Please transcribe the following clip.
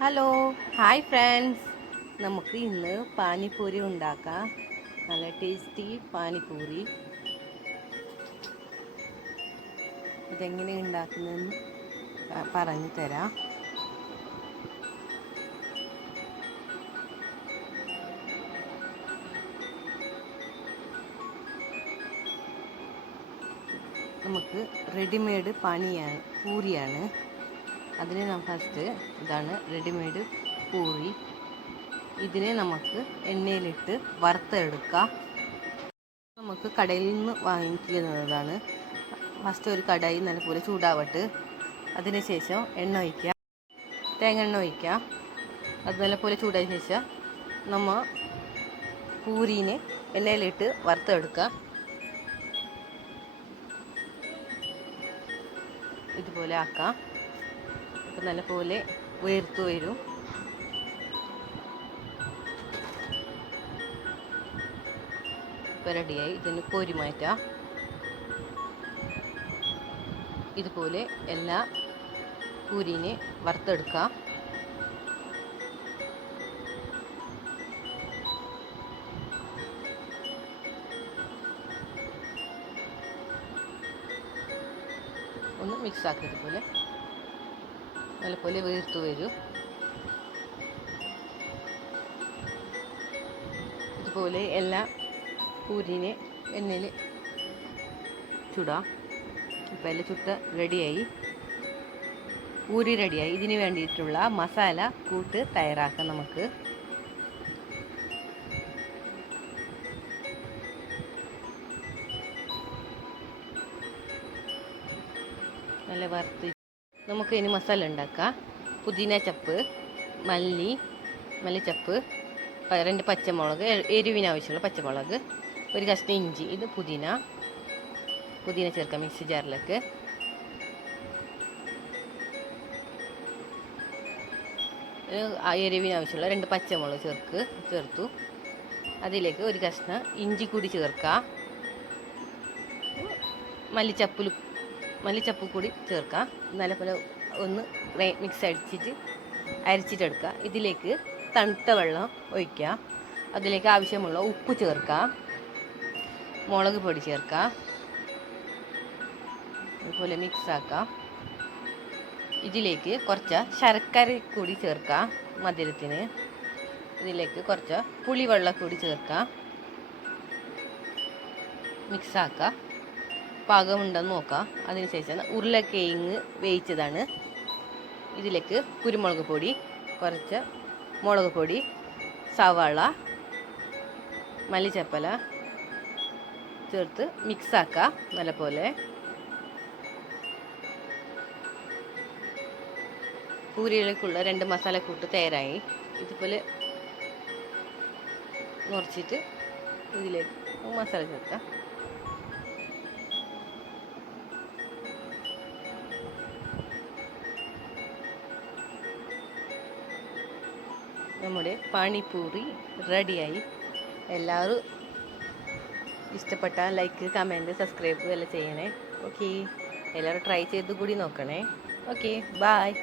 Hello hi friends നമുക്ക് ഇന്ന് പാനിപ്പൂരി ഉണ്ടാക്കാം. നല്ല ടേസ്റ്റി പാനിപ്പൂരി. ഇതെങ്ങനെ ഉണ്ടാക്കുന്നതെന്ന് പറഞ്ഞു തരാം. നമുക്ക് റെഡിമെയ്ഡ് പണിയാണ് പൂരിയാണ്. അതിന് നാം ഫസ്റ്റ് ഇതാണ് റെഡിമെയ്ഡ് പൂരി. ഇതിനെ നമുക്ക് എണ്ണയിലിട്ട് വറുത്തെടുക്കാം. നമുക്ക് കടയിൽ നിന്ന് വാങ്ങിക്കുന്നതാണ്. ഫസ്റ്റ് ഒരു കടായി നല്ലപോലെ ചൂടാവട്ട്. അതിനുശേഷം എണ്ണ ഒഴിക്കുക തേങ്ങ എണ്ണ ഒഴിക്കാം. അത് നല്ലപോലെ ചൂടായ ശേഷം നമ്മൾ പൂരിനെ എണ്ണയിലിട്ട് വറുത്തെടുക്കുക ഇതുപോലെ ആക്കാം. അപ്പം നല്ലപോലെ വേർത്തു വരും. ഇപ്പം റെഡിയായി ഇതിന് കോരി മാറ്റാം. ഇതുപോലെ എല്ലാ കൂരിനെ വറുത്തെടുക്കാം. ഒന്ന് മിക്സ് ആക്കി ഇതുപോലെ. നല്ലപോലെ വീർത്ത് വരും. ഇതുപോലെ എല്ലാ പൂരിനെ എണ്ണയിൽ ചുടാം. ഇപ്പം എല്ലാം ചുട്ട റെഡിയായി പൂരി റെഡിയായി ഇതിന് വേണ്ടിയിട്ടുള്ള മസാല കൂട്ട് തയ്യാറാക്കാം നമുക്ക്. നല്ല വറുത്ത് നമുക്ക് ഇനി മസാല ഉണ്ടാക്കാം. പുതിന ചപ്പ് മല്ലി മല്ലിച്ചപ്പ് ചപ്പ് രണ്ട് പച്ചമുളക് എരിവിനാവശ്യമുള്ള പച്ചമുളക് ഒരു കഷ്ണം ഇഞ്ചി ഇത് പുതിന. പുതിന ചേർക്കാം മിക്സി ജാറിലേക്ക്. എരിവിനാവശ്യമുള്ള രണ്ട് പച്ചമുളക് ചേർക്ക് ചേർത്തു. അതിലേക്ക് ഒരു കഷ്ണം ഇഞ്ചി കൂടി ചേർക്കുക മല്ലിച്ചപ്പിൽ മല്ലിച്ചപ്പ് കൂടി ചേർക്കാം. നല്ലപോലെ ഒന്ന് മിക്സ് അടിച്ചിട്ട് അരിച്ചിട്ടെടുക്കുക. ഇതിലേക്ക് തണുത്ത വെള്ളം ഒഴിക്കുക. അതിലേക്ക് ആവശ്യമുള്ള ഉപ്പ് ചേർക്കുക. മുളക് പൊടി ചേർക്കുക. അതുപോലെ മിക്സ് ആക്കാം ഇതിലേക്ക് കുറച്ച് ശർക്കര കൂടി ചേർക്കാം മധുരത്തിന്. ഇതിലേക്ക് കുറച്ച് പുളിവെള്ളം കൂടി ചേർക്കാം മിക്സ് ആക്കാം പാകമുണ്ടെന്ന് നോക്കാം. അതിനുശേഷം ഉരുളക്കിഴങ്ങ് വേവിച്ചതാണ്. ഇതിലേക്ക് കുരുമുളക് പൊടി കുറച്ച് മുളക് പൊടി സവാള മല്ലിച്ചപ്പല ചേർത്ത് മിക്സാക്കുക നല്ലപോലെ. പൂരികൾക്കുള്ള രണ്ട് മസാല കൂട്ട് തയ്യാറായി. ഇതുപോലെ മുറിച്ചിട്ട് ഇതിലേക്ക് മസാല ചേർക്കാം. നമ്മുടെ പാണിപൂറി റെഡിയായി. എല്ലാവരും ഇഷ്ടപ്പെട്ട ലൈക്ക് കമന്റ് സബ്സ്ക്രൈബ് എല്ലാം ചെയ്യണേ. ഓക്കെ എല്ലാവരും ട്രൈ ചെയ്ത് കൂടി നോക്കണേ. Okay bye